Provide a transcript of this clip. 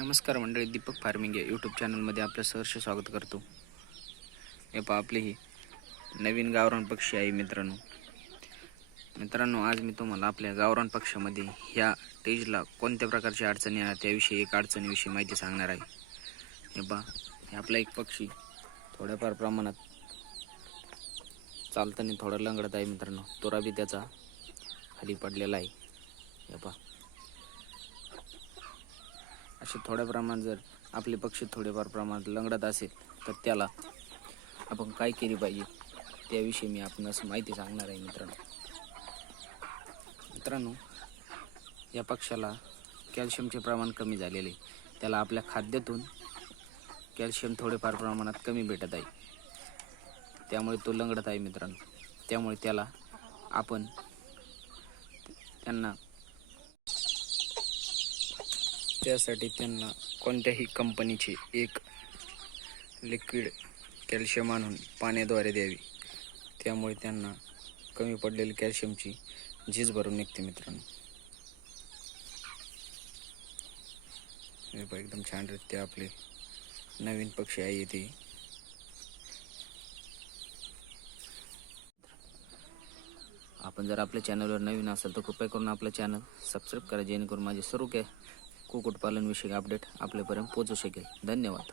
नमस्कार मंडळी दीपक फार्मिंग या यूट्यूब चॅनलमध्ये आपलं सहर्ष स्वागत करतो. हे पहा आपली ही नवीन गावरान पक्षी आहे मित्रांनो. मित्रांनो आज मी तुम्हाला आपल्या गावरान पक्षामध्ये ह्या स्टेजला कोणत्या प्रकारची अडचणी येणार त्याविषयी एक अडचणीविषयी माहिती सांगणार आहे. हे पा हे आपला एक पक्षी थोड्याफार प्रमाणात चालताना थोडा लंगडत आहे मित्रांनो. तोरा बी त्याचा खाली पडलेला आहे. हे पहा. पक्षी थोड्या प्रमाणात जर आपले पक्षी थोडेफार प्रमाणात लंगडत असेल तर त्याला आपण काय केली पाहिजे? त्याविषयी मी आपणास माहिती सांगणार आहे मित्रांनो. मित्रांनो या पक्षाला कॅल्शियमचे प्रमाण कमी झालेले. आहे. त्याला आपल्या खाद्यातून कॅल्शियम थोडेफार प्रमाणात कमी भेटत आहे. त्यामुळे तो लंगडत आहे मित्रांनो. त्यामुळे त्याला आपण त्यांना त्यासाठी त्यांना कोणत्याही कंपनीचे एक लिक्विड कॅल्शियम आणून पाण्याद्वारे द्यावी. त्यामुळे त्यांना कमी पडलेली कॅल्शियमची झीज भरून निघते मित्रांनो. एकदम छान रित्या आपले नवीन पक्षी आहे ते. आपण जर आपल्या चॅनलवर नवीन असाल तर कृपया करून आपलं चॅनल सबस्क्राईब करा जेणेकरून माझे सर्व काय कुक्कुटपालनविषयक अपडेट आपल्यापर्यंत पोहोचू शकेल. धन्यवाद.